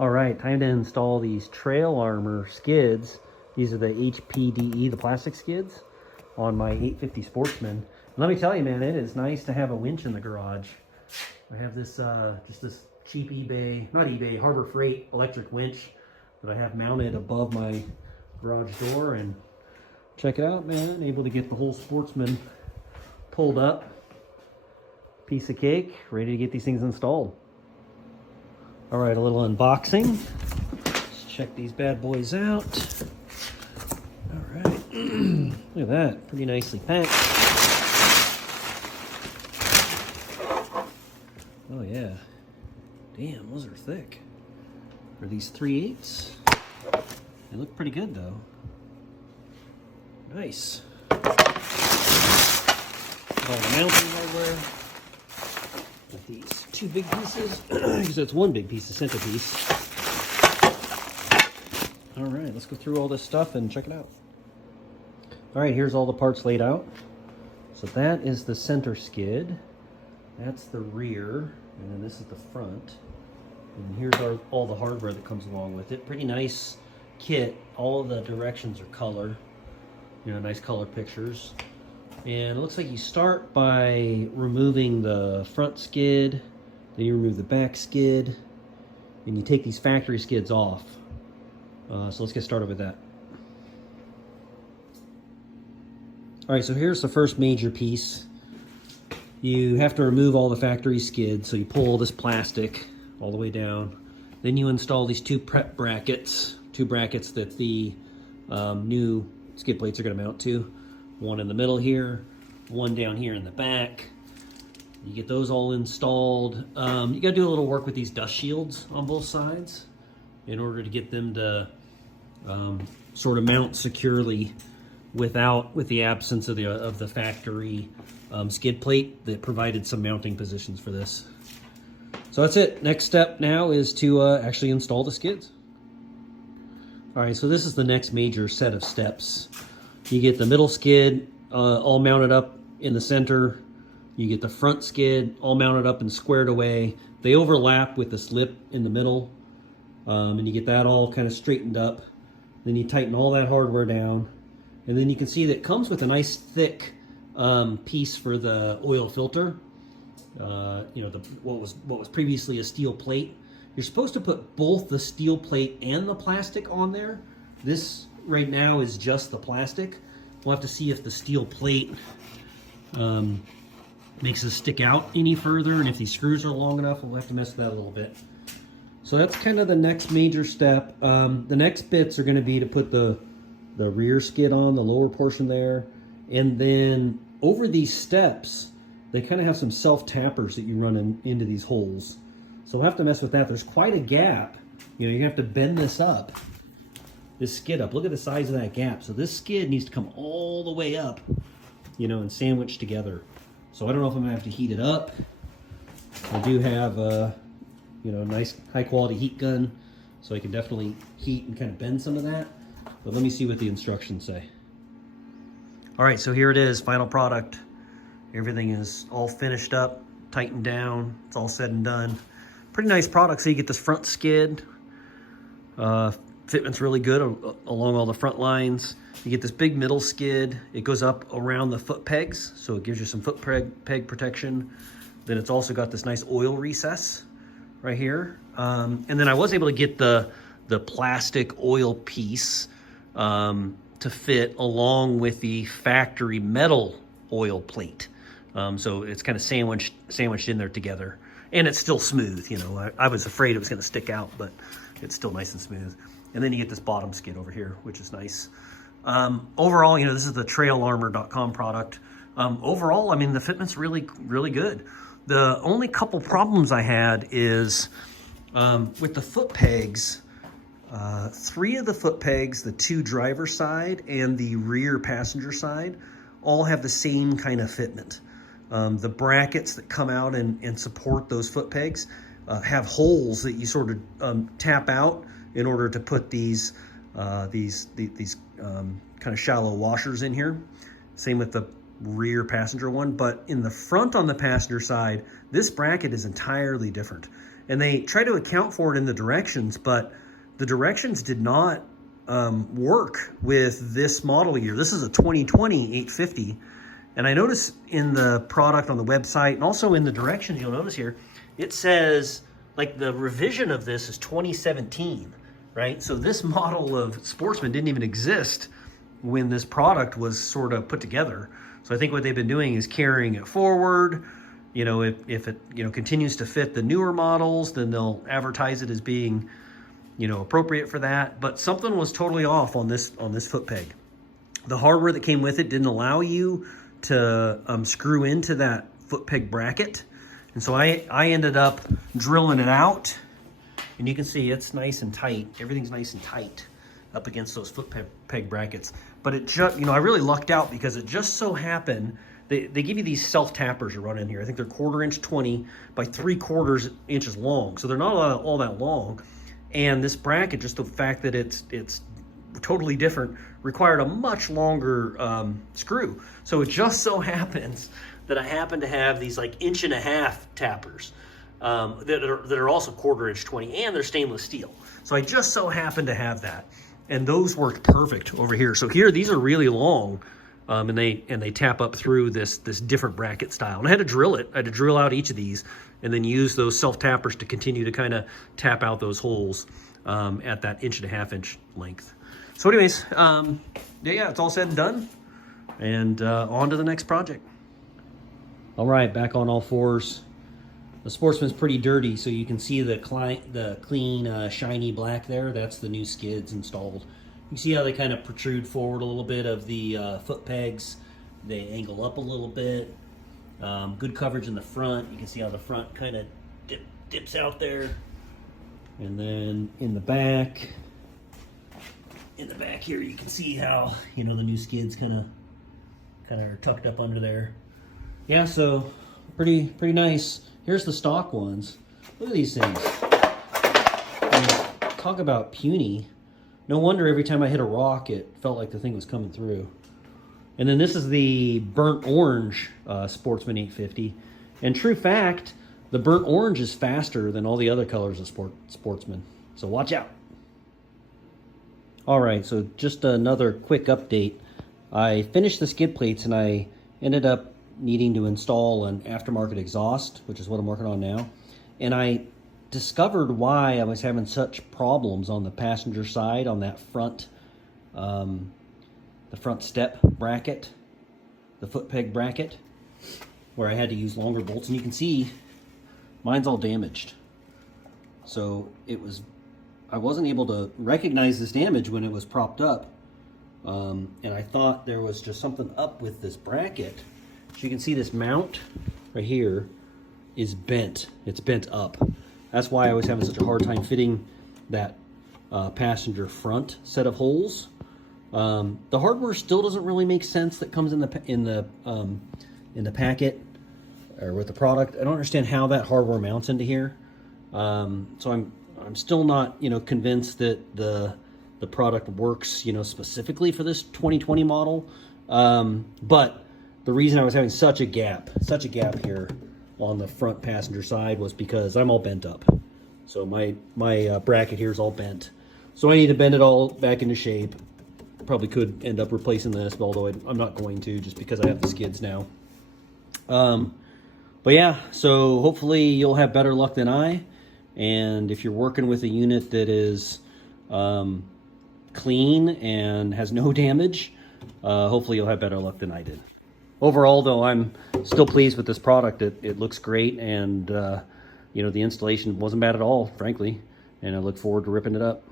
All right, time to install these trail armor skids. These are the HPDE, the plastic skids, on my 850 Sportsman. And let me tell you, man, it is nice to have a winch in the garage. I have this, just this cheap eBay, not eBay, Harbor Freight electric winch that I have mounted above my garage door. And check it out, man, able to get the whole Sportsman pulled up. Piece of cake, ready to get these things installed. All right, a little unboxing. Let's check these bad boys out. All right, look at that, pretty nicely packed. Oh yeah, damn, those are thick. Are these 3/8? They look pretty good though. Nice. All the mounting hardware. With these two big pieces, because that's one big piece, the centerpiece. All right, let's go through all this stuff and check it out. All right, here's all the parts laid out. So that is the center skid. That's the rear, and then this is the front. And here's all the hardware that comes along with it. Pretty nice kit. All of the directions are color. You know, nice color pictures. And it looks like you start by removing the front skid, then you remove the back skid, and you take these factory skids off. So let's get started with that. All right, so here's the first major piece. You have to remove all the factory skids, so you pull all this plastic all the way down. Then you install these two prep brackets, that the new skid plates are gonna mount to. One in the middle here, one down here in the back. You get those all installed. You gotta do a little work with these dust shields on both sides in order to get them to sort of mount securely with the absence of the factory skid plate that provided some mounting positions for this. So that's it. Next step now is to actually install the skids. All right, so this is the next major set of steps. You get the middle skid all mounted up in the center. You get the front skid all mounted up and squared away. They overlap with this lip in the middle, and you get that all kind of straightened up. Then you tighten all that hardware down, and then you can see that it comes with a nice thick piece for the oil filter. You know, what was previously a steel plate. You're supposed to put both the steel plate and the plastic on there. This right now is just the plastic. We'll have to see if the steel plate makes it stick out any further, and if these screws are long enough, we'll have to mess with that a little bit. So that's kind of the next major step. The next bits are going to be to put the rear skid on, the lower portion there, and then over these steps, they kind of have some self-tappers that you run into these holes. So we'll have to mess with that. There's quite a gap. You know, you're going to have to bend this skid up. Look at the size of that gap. So this skid needs to come all the way up, you know, and sandwich together. So I don't know if I'm gonna have to heat it up. I do have a, you know, nice high quality heat gun, so I can definitely heat and kind of bend some of that. But let me see what the instructions say. All right, so here it is, final product. Everything is all finished up, tightened down. It's all said and done. Pretty nice product. So you get this front skid. Fitment's really good along all the front lines. You get this big middle skid. It goes up around the foot pegs, so it gives you some foot peg protection. Then it's also got this nice oil recess right here. And then I was able to get the plastic oil piece to fit along with the factory metal oil plate. So it's kind of sandwiched in there together. And it's still smooth, you know. I was afraid it was gonna stick out, but it's still nice and smooth. And then you get this bottom skid over here, which is nice. Overall, you know, this is the trailarmor.com product. Overall, I mean, the fitment's really, really good. The only couple problems I had is with the foot pegs. 3 of the foot pegs, the 2 driver side and the rear passenger side, all have the same kind of fitment. The brackets that come out and support those foot pegs have holes that you sort of tap out in order to put these kind of shallow washers in here. Same with the rear passenger one, but in the front on the passenger side, this bracket is entirely different. And they try to account for it in the directions, but the directions did not work with this model year. This is a 2020 850. And I notice in the product on the website and also in the directions, you'll notice here, it says like the revision of this is 2017, right? So this model of Sportsman didn't even exist when this product was sort of put together. So I think what they've been doing is carrying it forward. You know, if it, you know, continues to fit the newer models, then they'll advertise it as being, you know, appropriate for that. But something was totally off on this foot peg. The hardware that came with it didn't allow you to screw into that foot peg bracket. And so I ended up drilling it out, and you can see it's nice and tight. Everything's nice and tight up against those foot peg brackets. But it just, you know, I really lucked out because it just so happened, they give you these self-tappers to run in here. I think they're 1/4 inch 20 by 3/4 inches long. So they're not all that long. And this bracket, just the fact that it's totally different, required a much longer screw. So it just so happens that I happen to have these like 1.5 inch tappers that are also 1/4 inch 20, and they're stainless steel. So I just so happen to have that, and those worked perfect over here. So here, these are really long, and they tap up through this different bracket style. And I had to drill it. I had to drill out each of these, and then use those self tappers to continue to kind of tap out those holes at that 1.5 inch length. So anyways, yeah, it's all said and done, and on to the next project. All right, back on all fours. The Sportsman's pretty dirty, so you can see the clean, shiny black there. That's the new skids installed. You see how they kind of protrude forward a little bit of the foot pegs. They angle up a little bit. Good coverage in the front. You can see how the front kind of dips out there. And then in the back here, you can see how, you know, the new skids kind of are tucked up under there. Yeah, so pretty nice. Here's the stock ones. Look at these things. I mean, talk about puny. No wonder every time I hit a rock, it felt like the thing was coming through. And then this is the burnt orange Sportsman 850. And true fact, the burnt orange is faster than all the other colors of Sportsman. So watch out. All right, so just another quick update. I finished the skid plates and I ended up needing to install an aftermarket exhaust, which is what I'm working on now. And I discovered why I was having such problems on the passenger side on that front, the front step bracket, the foot peg bracket, where I had to use longer bolts. And you can see mine's all damaged. So I wasn't able to recognize this damage when it was propped up. And I thought there was just something up with this bracket. So you can see this mount right here is bent. It's bent up. That's why I was having such a hard time fitting that passenger front set of holes. The hardware still doesn't really make sense that comes in the packet or with the product. I don't understand how that hardware mounts into here. So I'm still not, you know, convinced that the product works, you know, specifically for this 2020 model. But the reason I was having such a gap here on the front passenger side was because I'm all bent up. So my bracket here is all bent. So I need to bend it all back into shape. Probably could end up replacing this, although I'm not going to, just because I have the skids now. But yeah, so hopefully you'll have better luck than I. And if you're working with a unit that is clean and has no damage, hopefully you'll have better luck than I did. Overall, though, I'm still pleased with this product. It looks great, and you know, the installation wasn't bad at all, frankly, and I look forward to ripping it up.